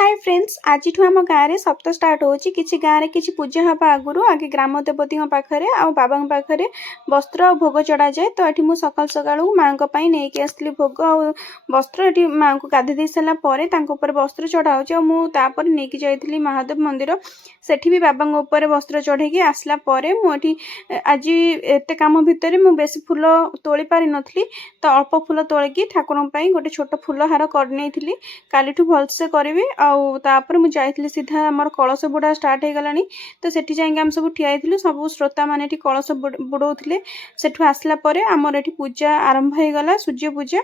Hi friends आज आम गाँव में सप्ताह स्टार्ट होची किसी गाँव में किसी पूजा हाँ आगु आगे ग्राम देवती पाखे आ बाबा पाखे वस्त्र और भोग चढ़ा जाए। तो ये मुझे सकाल सकाल माँ नहीं आसली भोग आ वस्त्र ये माँ को गाधे दे सारापर वस्त्र चढ़ा होपर नहीं जाइली महादेव मंदिर सेठी भी बाबा ऊपर वस्त्र चढ़े आसला मुझे आज एत कम भितर मुझे बेस फूल तोली पारि नी तो अल्प फूल तोलिकी ठाकुर गोटे छोट फूल हार करनी काली भलसे करी आउे मुझे सीधा आम कलश बुड़ा स्टार्ट हो गलानी। तो सेठी जाइए आम सब ठिया सब श्रोता मैंने कलश बुड़ौले सेठू आसला आमर ये पूजा आरंभ हो गला सूर्य पूजा।